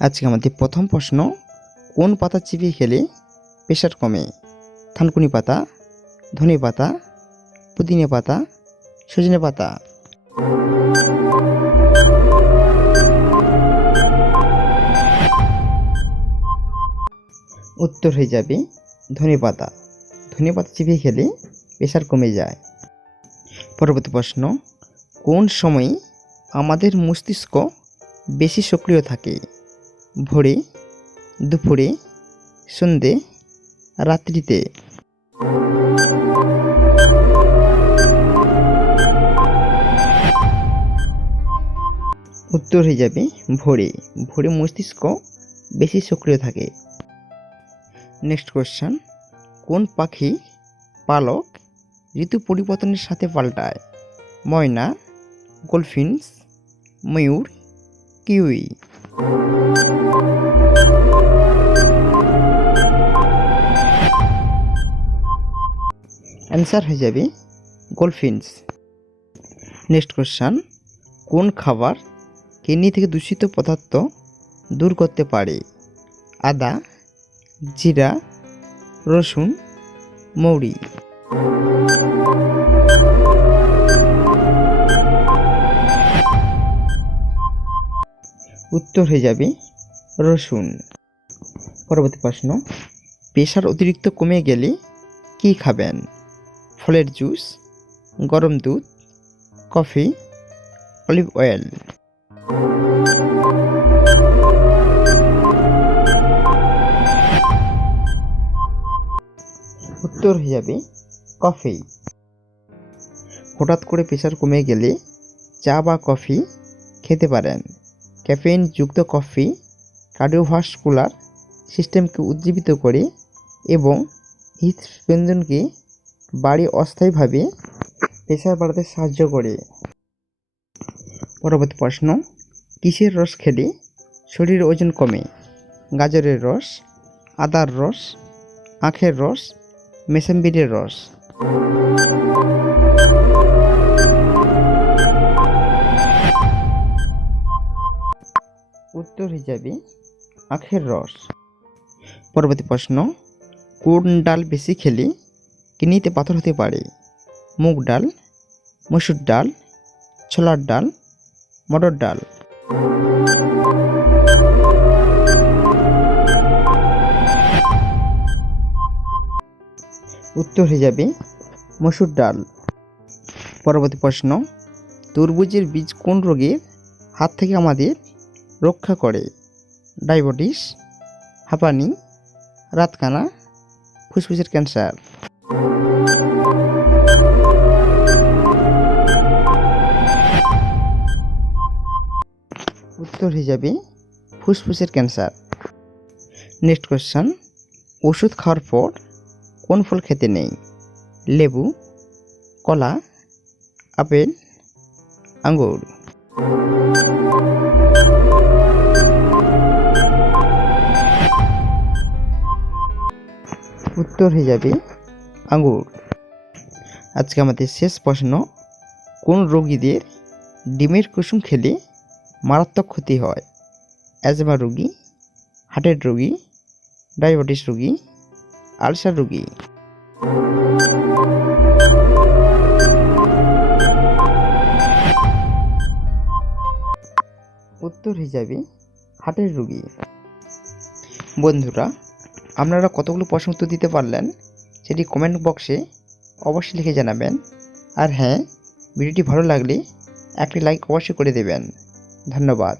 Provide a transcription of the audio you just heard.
আজকে আমাদের প্রথম প্রশ্ন, কোন পাতা চিবিয়ে খেলে প্রেশার কমে? থানকুনি পাতা, ধনে পাতা, পুদিনা পাতা, সজনে পাতা। উত্তর হয়ে যাবে ধনে পাতা। ধনে পাতা চিবিয়ে খেলে প্রেশার কমে যায়। পরবর্তী প্রশ্ন, কোন সময়ে আমাদের মস্তিষ্ক বেশি সক্রিয় থাকে? ভোরে, দুপুরে, সন্ধে, রাত্রিতে। উত্তর হয়ে যাবে ভোরে। ভোরে মস্তিষ্ক বেশি সক্রিয় থাকে। নেক্সট কোয়েশ্চন, কোন পাখি পালক ঋতু পরিবর্তনের সাথে পাল্টায়? ময়না, গোলফিন্স, ময়ূর, কিউই। অ্যান্সার হয়ে যাবে গোলফিন্স। নেক্সট কোয়েশ্চন, কোন খাবার কিডনি থেকে দূষিত পদার্থ দূর করতে পারে? আদা, জিরা, রসুন, মৌরি। উত্তর হয়ে যাবে রসুন। পরবর্তী প্রশ্ন, প্রেশার অতিরিক্ত কমে গেলে কি খাবেন? ফলের জুস, গরম দুধ, কফি, অলিভ অয়েল। উত্তর হয়ে যাবে কফি। হঠাৎ করে প্রেশার কমে গেলে চা বা কফি খেতে পারেন। ক্যাফেইন যুক্ত কফি কার্ডিওভাস্কুলার সিস্টেমকে উজ্জীবিত করে এবং হৃদস্পন্দনকে বাড়িয়ে অস্থায়ীভাবে প্রেশার বাড়াতে সাহায্য করে। পরবর্তী প্রশ্ন, কিসের রস খেলে শরীরের ওজন কমে? গাজরের রস, আদার রস, আখের রস, মেসাম্বিরের রস। উত্তর হয়ে যাবে আখের রস। পরবর্তী প্রশ্ন, কোন ডাল বেশি খেলে কিডনিতে পাথর হতে পারে? মুগ ডাল, মসুর ডাল, ছোলার ডাল, মটর ডাল। উত্তর হয়ে যাবে মসুর ডাল। পরবর্তী প্রশ্ন, তরমুজের বীজ কোন রোগের হাত থেকে আমাদের রক্ষা করে? ডায়াবেটিস, হাঁপানি, রাতকানা, ফুসফুসের ক্যান্সার। উত্তর হয়ে যাবে ফুসফুসের ক্যান্সার। নেক্সট কোয়েশ্চন, ওষুধ খাওয়ার পর কোন ফল খেতে নেই? লেবু, কলা, আপেল, আঙ্গুর। উত্তর হয়ে যাবে আঙ্গুর। আজকে আমাদের শেষ প্রশ্ন, কোন রোগীদের ডিমের কুসুম খেলে মারাত্মক ক্ষতি হয়? অ্যাজমা রোগী, হার্টের রোগী, ডায়াবেটিস রোগী, আলসার রোগী। উত্তর হয়ে যাবে হার্টের রোগী। বন্ধুরা, আপনারা কতগুলো প্রশ্ন উত্তর দিতে পারলেন সেটি কমেন্ট বক্সে অবশ্যই লিখে জানাবেন। আর হ্যাঁ, ভিডিওটি ভালো লাগলে একটি লাইক অবশ্যই করে দেবেন। ধন্যবাদ।